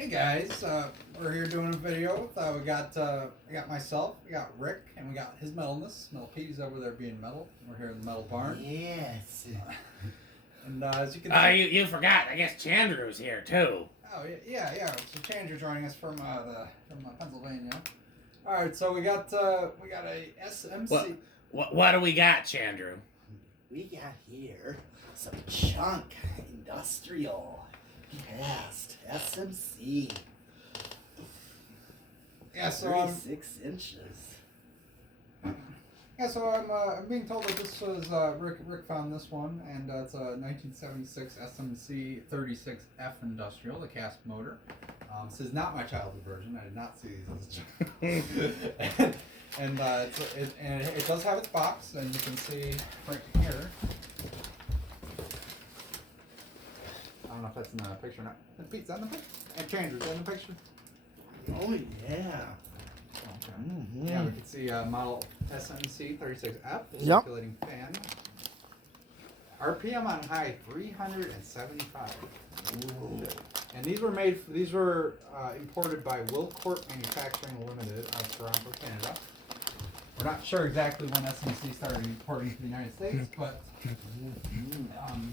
Hey guys, we're here doing a video. We got myself, we got Rick, and we got his metalness. Metal Petey's over there being metal. We're here in the metal barn. Yes. And as you can see, you forgot. I guess Chandru's here too. Oh yeah. So Chandru joining us from Pennsylvania. All right, so we got a SMC. What do we got, Chandru? We got here some chunk industrial cast SMC. Yeah, so 36 inches. Yeah, so I'm being told that this was Rick found this one, and it's a 1976 SMC 36F Industrial, the cast motor. This is not my childhood version. I did not see these as a child. and it does have its box, and you can see right here. I don't know if that's in the picture or not. Pete's on the picture. And Chandru's in the picture. Oh yeah. Okay. Mm-hmm. Yeah, we can see model SMC 36F, Yep. circulating fan. RPM on high 375. Ooh. And these were imported by Wilcourt Manufacturing Limited out of Toronto, Canada. We're not sure exactly when SMC started importing to the United States, but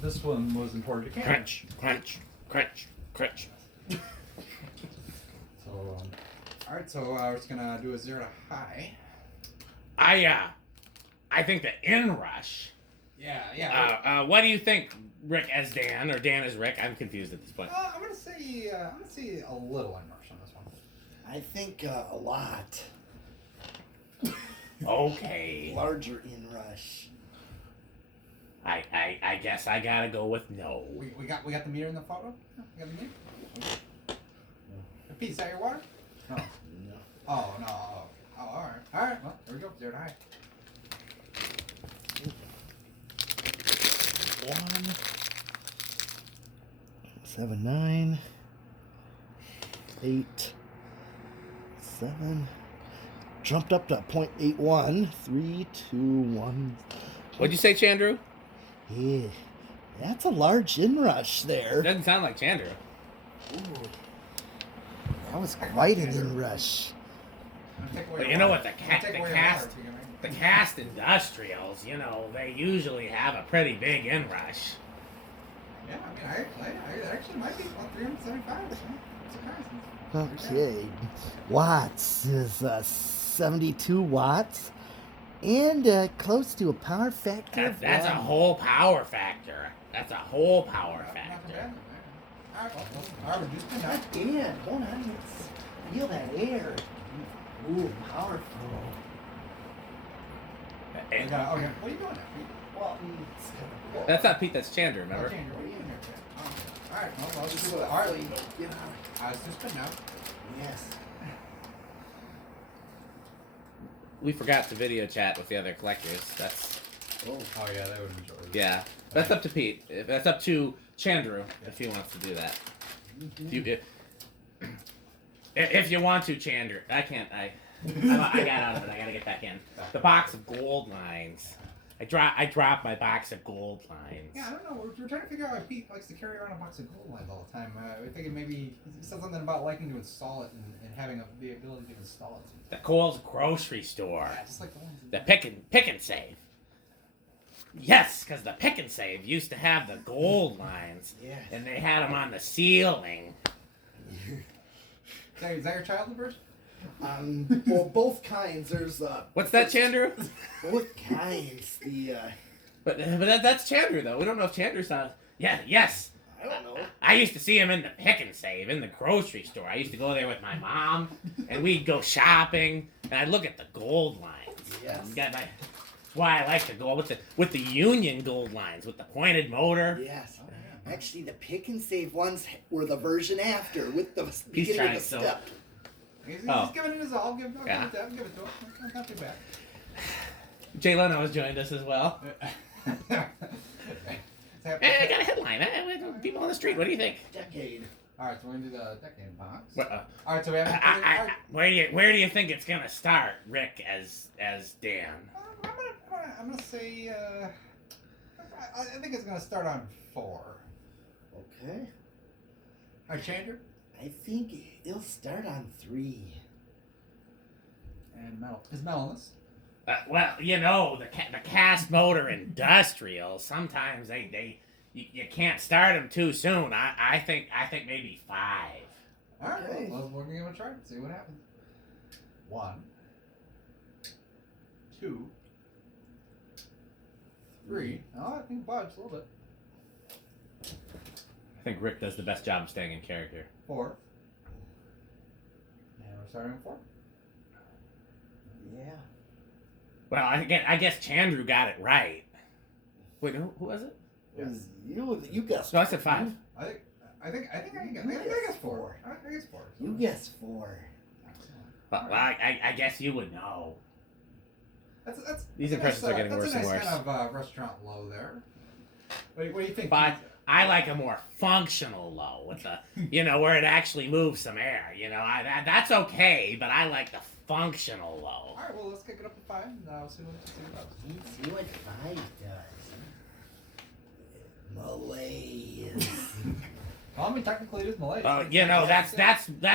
this one was imported to Canada. Crunch, crunch, crunch, crunch. So, all right, so we're just gonna do a 0 to high. I think the inrush. Yeah. What do you think, Rick as Dan or Dan as Rick? I'm confused at this point. I'm gonna say a little inrush on this one. I think a lot. Okay. Larger inrush. I guess I gotta go with no. We got the meter in the photo. We got the meter. Pete, is that your water? No. No. Oh no. Oh, all right. Well, there we go. 0 to high. 1 7 9 8 7 jumped up to 0.81 3 2 1. What'd you say, Chandru? Yeah, that's a large inrush there. Doesn't sound like Chandru. Ooh, that was quite an inrush. But you know what, the cast industrials, you know, they usually have a pretty big inrush. Yeah, I mean, I actually might be about 375. Surprising. Okay, watts is 72 watts and close to a power factor. That's a whole power factor. That's a whole power Not factor. bad. All right, we're just gonna. God damn, hold on, let's feel that air. Ooh, powerful. Okay, what are you doing there, Pete? Well, it's kind of cool. That's not Pete, that's Chandru, remember? Okay, what are you doing there, Pete? All right, well, I'll just do it. All right, Yeah. I was just putting out. Yes. We forgot to video chat with the other collectors. That's Oh yeah, that would enjoy it. yeah. That's up to Pete. That's up to Chandru if he wants to do that. If you want to, Chandru. I can't. I got out of it. I gotta get back in. The box of gold lines. I dropped my box of gold lines. Yeah, I don't know. We're trying to figure out why Pete likes to carry around a box of gold lines all the time. We figured maybe he said something about liking to install it and having the ability to install it. The Kohl's grocery store. Yeah, just like the ones. The pick and save. Yes, because the pick and save used to have the gold lines, Yes. and they had them on the ceiling. Is that your childhood version? Well, both kinds. There's What's that, Chandru? both kinds. But that's Chandru though. We don't know if Chandru's not. Yeah, yes. I don't know. I used to see him in the pick and save in the grocery store. I used to go there with my mom, and we'd go shopping, and I'd look at the gold lines. Yes. That's why I like to go with the Union gold lines with the pointed motor. Yes. Actually, the pick and save ones were the version after with the He's beginning trying of the so. step. He's Oh. giving it his all. I'll give it to him. That's not too bad. Jay Leno has joined us as well. Hey, I got a headline. People on the street. What do you think? Decade. All right, so we're gonna do the decade box. What, All right, so we have. where do you think it's gonna start, Rick, as Dan? I'm gonna say. I think it's gonna start on 4. Okay. All right, Chandru. I think it'll start on 3. And metal. Is metal in this? Well, you know, the cast motor industrial, sometimes you can't start them too soon. I think maybe 5. All right, Okay. well, we're gonna give it a try. See what happens. 1, 2, 3. Oh, I think budge a little bit. I think Rick does the best job of staying in character. 4. And we're starting with 4. Yeah. Well, I guess Chandru got it right. Wait, who was it? It was you guessed. No, I said 5. I guess 4. I guess 4. You guessed 4. Well, I guess you would know. That's These impressions are getting worse and That's a worse. nice kind of restaurant low there. What do you think? But I like a more functional low with the, you know, where it actually moves some air. You know, that's okay, but I like the functional low. All right, well, let's kick it up to 5. And we'll see what does. Let's see what 5 does. Malaise. Well, I mean, technically it is Malay. You know, that's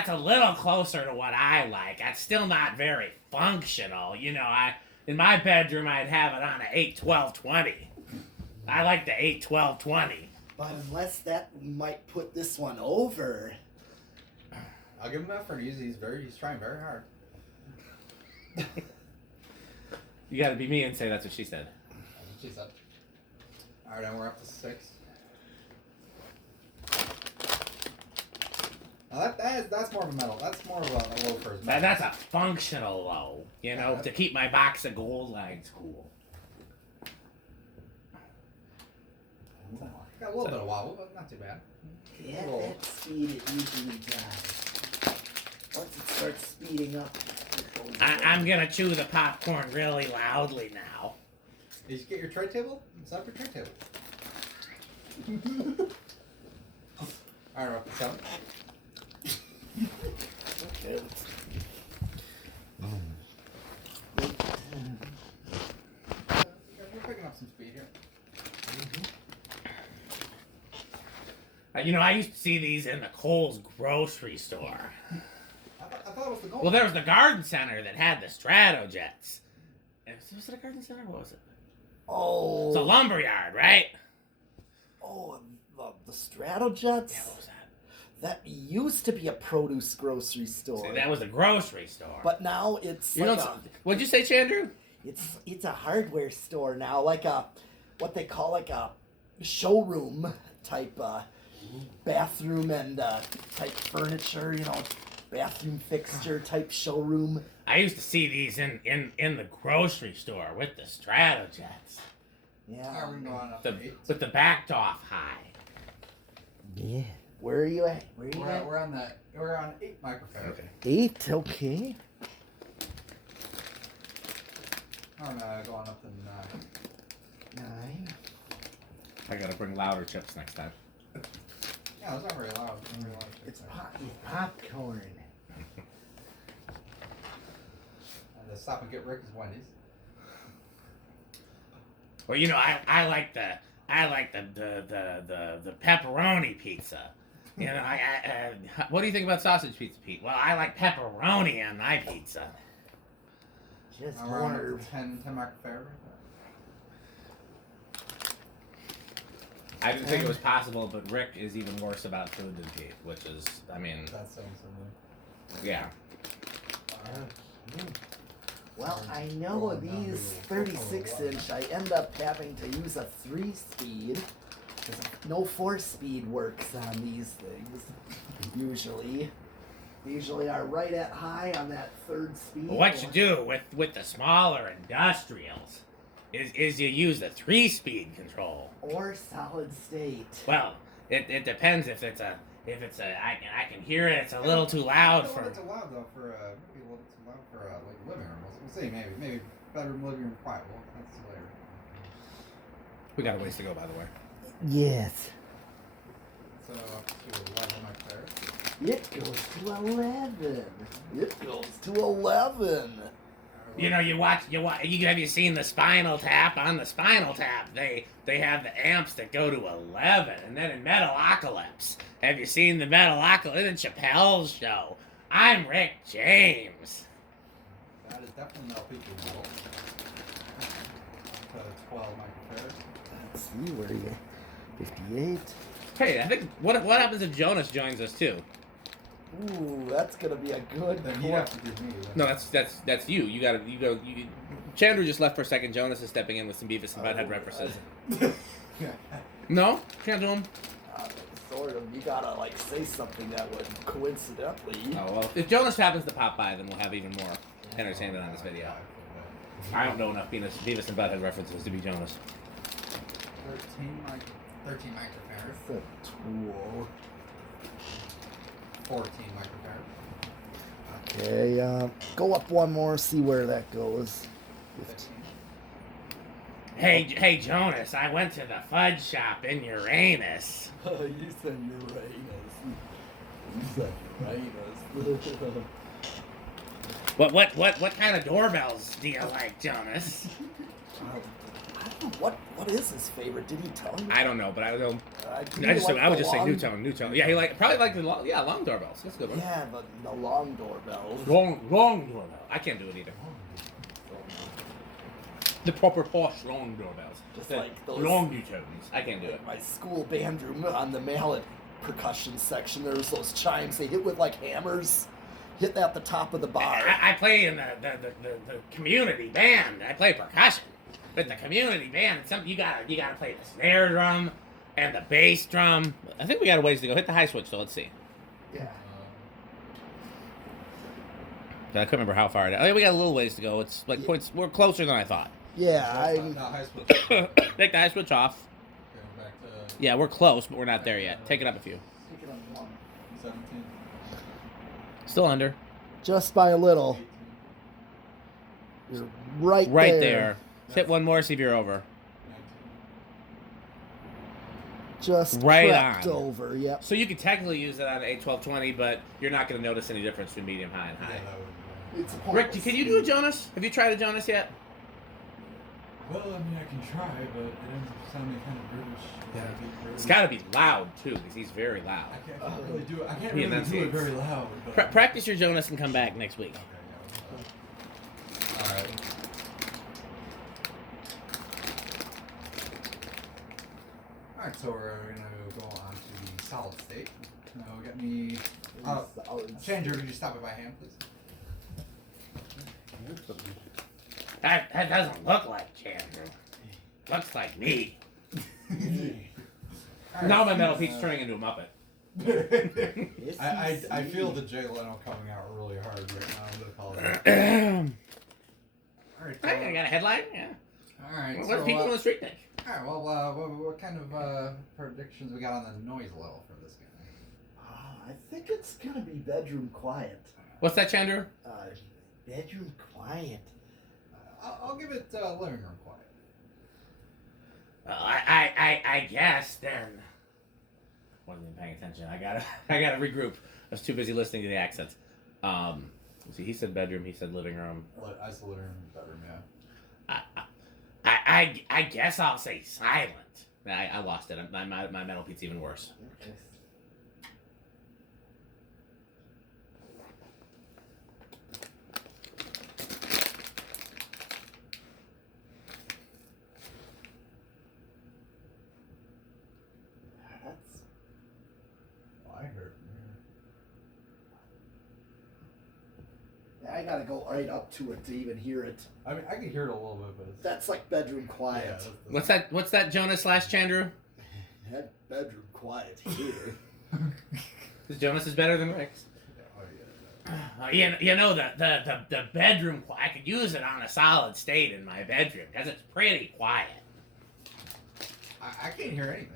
a little closer to what I like. It's still not very functional. You know, in my bedroom I'd have it on an 8, 12, 20. I like the 8, 12, 20. But unless that might put this one over. I'll give him effort. He's trying very hard. You gotta be me and say that's what she said. That's what she said. All right, and we're up to 6. Now that's more of a metal. That's more of a low first metal. That's a functional low, you know, to keep my box of gold lines cool. Got a little bit of wobble, but not too bad. At that speed it usually does. Once it starts speeding up, it goes I'm gonna chew the popcorn really loudly now. Did you get your tray table? It's up your tray table. All right, we're up to 7. Okay. We're picking up some speed here. You know, I used to see these in the Kohl's grocery store. I thought it was the gold. Well, there was the garden center that had the Stratojets. Was it a garden center? What was it? Oh. It's a lumberyard, right? Oh, the Stratojets? Yeah, what was that? That used to be a produce grocery store. See, that was a grocery store. But now it's you like know, what'd you say, Chandru? it's a hardware store now, like a what they call like a showroom type bathroom and type furniture, you know, bathroom fixture type showroom. I used to see these in the grocery store with the Stratojets. Yeah. All right, we can go on up to 8. With the backed off high. Yeah. Where are you at? Where are you at? We're on 8 microfarad. Okay. 8, okay. I'm going up to 9. 9. I gotta bring louder chips next time. Yeah, it's not very loud. It's popcorn. The stop and get Rick is Wendy's. Well, you know, I like the pepperoni pizza. You know, what do you think about sausage pizza, Pete? Well, I like pepperoni on my pizza. Just We're on up order. to 10 microfarad. I didn't think it was possible, but Rick is even worse about food than Pete, which is, I mean, That's saying something. yeah. Well, I know these 36-inch, I end up having to use a 3-speed. No 4-speed works on these things, usually. They usually are right at high on that 3rd speed. What you do with the smaller industrials is you use the 3-speed control. Or solid state. Well, it depends if it's a I can hear it. It's a little too loud for. A little too loud though for maybe a little too loud for like living room. We'll see maybe bedroom, living room, quiet. Well, that's later. We got a ways to go, by the way. Yes. So up to 11 microfarad. It goes to 11. It goes to 11. You know, have you seen the Spinal Tap? On the Spinal Tap, they have the amps that go to 11, and then in Metalocalypse, Have you seen the Metalocalypse in Chappelle's show? I'm Rick James. That is definitely metal feature metal. 12 microfarads. Let's see where you 58. Hey, I think what happens if Jonas joins us too? Ooh, that's gonna be a good Then you have to do me. No, that's you. You gotta. Chandru just left for a second. Jonas is stepping in with some Beavis and Butthead references. No, can't do them. Sort of. You gotta like say something that would coincidentally. Oh well. If Jonas happens to pop by, then we'll have even more entertainment on this video. I don't know enough Beavis and Butthead references to be Jonas. 13 microfarads. That's a tool. 14 microfarads. Okay, go up one more, see where that goes. 15. Hey Jonas, I went to the fudge shop in Uranus. You said Uranus. You said Uranus. What kind of doorbells do you like, Jonas? I don't know what is his favorite. Did he tell you? I don't know, but I don't. I would just say new tone. Yeah, he probably like the long doorbells. That's a good one. Yeah, but the long doorbells. Long doorbell. I can't do it either. The proper posh long doorbells. Just like those long tones. I can't do it. My school band room on the mallet percussion section. There's those chimes they hit with like hammers. Hit at the top of the bar. I play in the community band. I play percussion. But the community band, it's something you gotta play the snare drum and the bass drum. I think we got a ways to go. Hit the high switch, so let's see. Yeah. I couldn't remember how far it is. I think we got a little ways to go. It's like points. We're closer than I thought. Yeah, Not high switch. Take the high switch off. Going back to Yeah, we're close, but we're not there yet. Take it up a few. 17. Still under. just by a little. 18. You're right there. Hit one more, see if you're over. 19. Just Right crept on. over. Yep. So you could technically use it on an 81220, but you're not going to notice any difference between medium, high, and high. Yeah, that would It's Rick, can you do a Jonas? Have you tried a Jonas yet? Well, I mean, I can try, but it ends up sounding kind of British. Yeah. It's got to be loud, too, because he's very loud. I can't really do it. I can't He really do it enunciates. very loud. But Practice your Jonas and come back next week. Okay, yeah. All right. All right, so we're gonna go on to the solid state. Now get me. Changer, could you stop it by hand, please? That doesn't look like Chandler. Looks like me. Now my metal piece turning into a Muppet. I feel the Jay Leno coming out really hard right now. I'm gonna call it. All right. I got a headline. Yeah. All right. What So, do people on the street think? all right. Well, what kind of predictions we got on the noise level for this guy? I think it's gonna be bedroom quiet. What's that, Chandler? Bedroom quiet. I'll give it living room quiet. I guess then. Wasn't even paying attention. I gotta regroup. I was too busy listening to the accents. Let's see, he said bedroom. He said living room. I said living room, bedroom, yeah. I guess I'll say silent. I lost it. My metal pete's even worse. Okay. I heard. I gotta go right up to it to even hear it. I mean, I can hear it a little bit, but it's. That's like bedroom Yeah, quiet. What's that Jonas / Chandru? That bedroom quiet here. Because Jonas is better than Rick's. Oh, yeah. You know the bedroom. I could use it on a solid state in my bedroom because it's pretty quiet. I can't hear anything.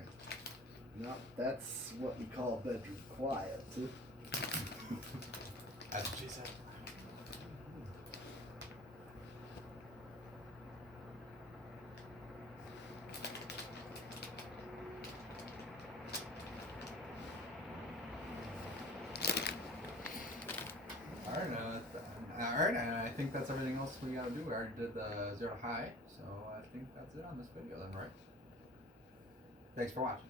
No, that's what we call bedroom quiet. That's what she said. All right, I think that's everything else we gotta do. We already did the 0 to high, so I think that's it on this video then, right? Thanks for watching.